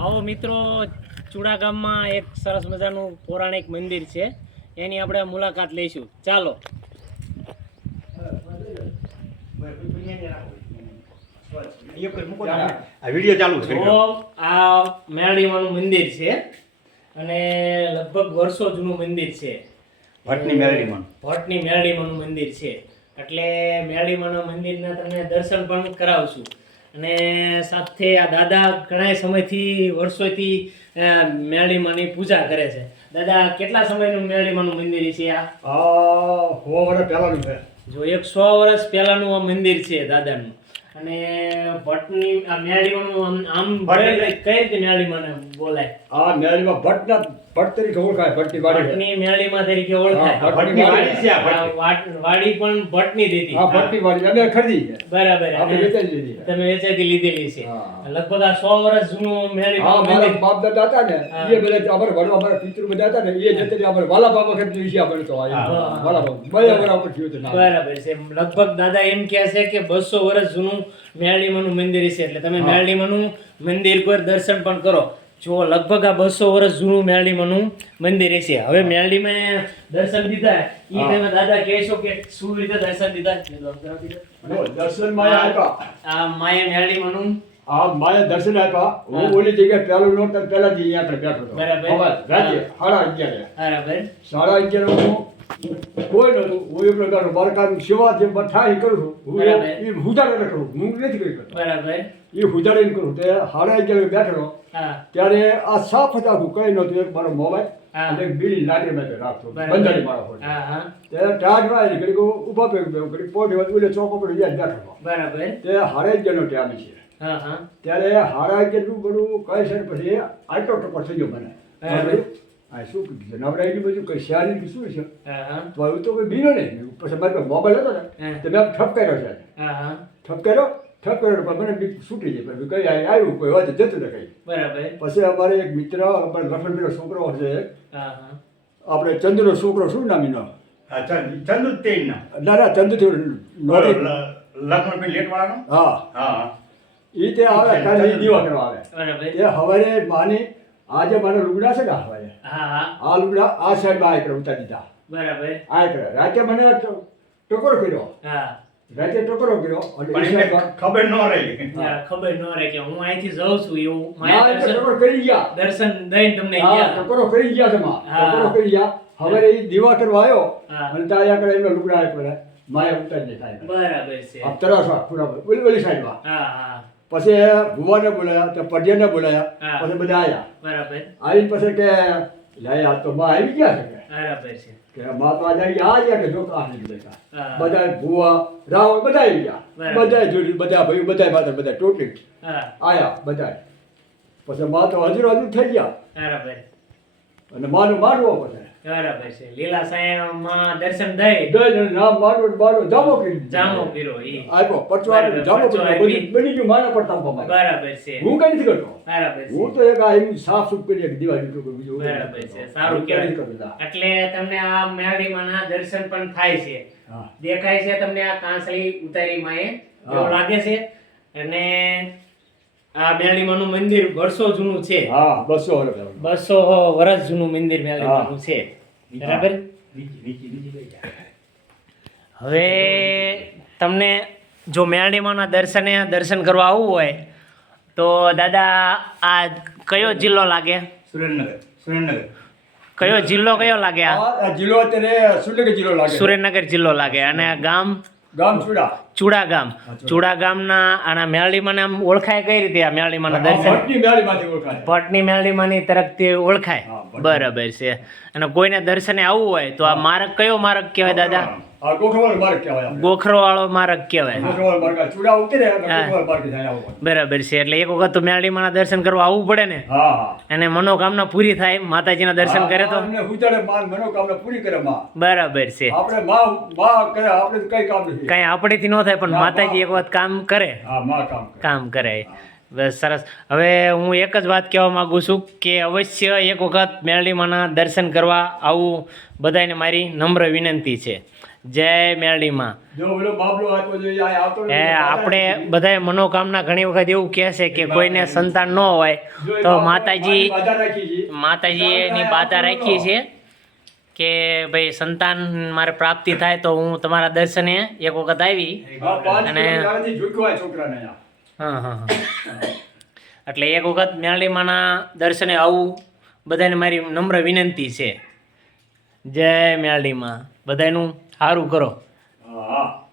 આવો મિત્રો ચુડા ગામમાં એક સરસ મજાનું પૌરાણિક મંદિર છે. એની આપણે મુલાકાત લઈશું. ચાલો. આ મંદિર છે અને લગભગ વર્ષો જૂનું મંદિર છે. ભટ્ટની મેરડીમાં. ભટ્ટની મેરડીમાનું મંદિર છે. એટલે મેરડીમાના મંદિરના તમને દર્શન પણ કરાવશું. અને સાથે આ દાદા ઘણા સમયથી વર્ષોથી અ, પૂજા કરે છે. દાદા કેટલા સમયનું મેળીમાનું મંદિર છે આ? આ સો વર્ષ પહેલાનું છે. જો એક સો વર્ષ પહેલાનું આ મંદિર છે દાદાનું. અને ભટ્ટની આ મેળીમાં આમ ભટ્ટ- કઈ રીતે મેળીમાં બોલાય? આ મેળીમાં ભટ્ટના ભટ્ટ તરીકે ઓળખાય ભટ્ટની વાડી. ભટ્ટની મેળીમાં તરીકે ઓળખાય. ભટ્ટની વાડી છે. વાડ- વાડી પણ ભટ્ટની દીધી હા ભટ્ટની વાડી. અમે ખરીદી બરાબર. આપણે વેચાઈ લીધી તમે વેચાતી લીધેલી છે. લગભગ આ સો વર્ષ જૂનું હા મારા બાપ દાદા હતા ને. એ બધા અમારે વડવા અમારા પિતૃ બધા હતા ને એ જતે રહ્યા વાલા બાબા વખત છે આપણે તો આ વાલા બાબા બરાબર છે. લગભગ દાદા એમ કહે છે કે બસો વર્ષ જૂનું મેરડીમાનું મંદિર છે એટલે તમે હા. મંદિર પર દર્શન પણ કરો. જો લગભગ આ બસો વર્ષ જૂનું મેરડીમાનું મંદિર છે. હવે મેરડીમાં દર્શન દીધા. એ તમે દાદા કહેશો કે શું રીતે દર્શન દીધા? દર્શન દર્શનમાં આપ્યા. આ માયા મેરડીમાનું. આ માએ દર્શન આપ્યા. હા. ઓલી જગ્યાએ પહેલું નોટ તો પહેલા જ અહીંયા બેઠો હતો. બરાબર. સાડા અગિયારે. બરાબર. સાડા અગિયાર હું કોઈ નતું હું એ પ્રકારનું મારે સેવા જે થાય એ કરું છું હું એ હુજારે કરું હું નથી કરી બરાબર. એ હુજારે કરું તે હાડા જ્યારે બેઠેલો ત્યારે આ સાફ હતા હું કઈ નતું એક મારો મોબાઈલ અને એક બીડી મેં રાખતો બંધારી મારો ફોન હા હા. ત્યારે માં આવી ઘડી ઊભા પે ઘડી પોટ ઓલે ચોકો પર જ્યાં બેઠો બરાબર. તે હારે અગિયારનો ટાઈમ છે. ત્યારે હાડા જેટલું બધું કહે છે પછી આટલો ટપર થઈ ગયો મને. આ શું કીધું નવરાઈ બધું કઈ શિયાળી કે શું છે? તો હવે તો કોઈ બીનો નહીં. પછી મારી પાસે મોબાઈલ હતો ને. તો મેં ઠપ કર્યો છે હા હા. ઠપ કર્યો? ઠપ કર્યો પણ મને બીક છૂટી ગઈ. પણ કઈ આવ્યું કોઈ વાત જતું ને કઈ. બરાબર. પછી અમારે એક મિત્ર અમારે લખનભાઈનો છોકરો છે હા હા. આપણે ચંદ્રનો છોકરો શું નામ એનો? ચંદ- ચંદુ જ ના ના ચંદ્રથી બરોબર, નોટી લ- લેટવાળાનો? હા. હા, હા. એ તે આવે કાલે દીવા કરવા આવે. એ હવારે માની આજે મને લુગડા છે હા આ લુગડા આ સાઈડમાં આ એકડે ઉતારી દીધા. બરાબર. આ એકડે. રાતે મને ટકોર કર્યો. રાતે ટકોરો કર્યો. અને ખબર ન રહી. ખબર ન રહે કે હું અહીંથી જાઉં છું એવું. મારા ટકોરો કરી ગયા. દર્શન દઈને તમને ગયા. ટકોરો કરી ગયા છે માં. ટકોરો કરી ગયા. હવે એ દીવા કરવા આવ્યો. અને ત્યાં આગળ એમને લુગડા આપ્યા માયા ઉતારી દીધા બરાબર છે. આ તરાસા પૂરા ઓલી ઓલી સાઈડમાં. હા હા. પછી ભુવાને બોલાયા તો પઢિયાને બોલાયા. પછી બધા આવ્યા બરાબર. આવીને પછી કે લે આ તો માં આવી ગયા છે કે? બરાબર છે. કે માં તો આજે આ ગયા કે જો કામ બેઠા બધા ભુવા રાવણ બધા આવી ગયા. બધા જોડી બધા ભાઈ બધા માતા બધા ટોટલી આયા બધા પછી માં તો હજુ હજુ થઈ ગયા. બરાબર. અને માનું મારવો પછી બરાબર છે. લીલા સાયણમાં દર્શન દઈ દઈ ને નામ માનવું ને જામો કરી જામો પીરો ઈ. આપ્યો પરચો આપ્યો જામો પરચો કરી બની ગયું માના પડતા પમાય બરાબર છે. હું કઈ નથી કરતો. બરાબર છે. હું તો એક આ એનું સાફ સુફ કરી એક દિવાળી ટૂંકું બીજું બરાબર છે. સારું કહેવાય. એટલે તમને આ મેરડીમાંના દર્શન પણ થાય છે. દેખાય છે તમને આ કાંસળી ઉતારી માએ એવું લાગે છે. અને આ મેરડીમાંનું મંદિર વર્ષો જૂનું છે. હા બસો વર્ષ બસો વર્ષ જૂનું મંદિર મેળીમાનું છે. બરાબર. હવે તમને જો મેરડીમાંના દર્શને દર્શન કરવા આવવું હોય તો દાદા આ કયો જિલ્લો લાગે? સુરેન્દ્રનગર સુરેન્દ્રનગર. કયો જિલ્લો કયો લાગે આ જિલ્લો અત્યારે સુરેન્દ્રનગર જિલ્લો લાગે. સુરેન્દ્રનગર જિલ્લો લાગે. અને આ ગામ? ગામ ચુડા? ચુડા ગામ. ચુડા. ગામના આના મેળડીમાં આમ ઓળખાય કઈ રીતે આ મેળડીમાં દર્શન? ભટ્ટની મેળીમાંથી ઓળખાય. ભટ્ટની મેરડીમાંની તરફથી ઓળખાય. બરાબર છે. અને કોઈને દર્શને આવવું હોય તો આ માર્ગ કયો માર્ગ કહેવાય દાદા? આ માર્ગ કહેવાય. બરાબર છે એટલે એક વખત તો મેરડીમાંના દર્શન કરવા આવવું પડે ને? અને મનોકામના પૂરી થાય માતાજીના દર્શન કરે તો? મનોકામના પૂરી કરે બરાબર છે. કઈ કામ આપણેથી ન થાય પણ માતાજી એક વખત કામ કરે. કામ કરે. કામ કરે બસ સરસ. હવે હું એક જ વાત કહેવા માગું છું કે અવશ્ય એક વખત મેરડીમાંના દર્શન કરવા આવું બધાને મારી નમ્ર વિનંતી છે. જય મેરડીમાં. એ આપણે બધાય મનોકામના ઘણી વખત એવું કહે છે કે કોઈને સંતાન ન હોય તો માતાજી બાધા રાખી છે. રાખીએ છીએ કે ભાઈ સંતાન મારે પ્રાપ્તિ થાય તો હું તમારા દર્શને એક વખત આવી અને- હા હા એટલે એક વખત મેરડીમાના દર્શને આવું બધાને મારી નમ્ર વિનંતી છે. જય મેરડીમાં. બધાનું સારું કરો. હા.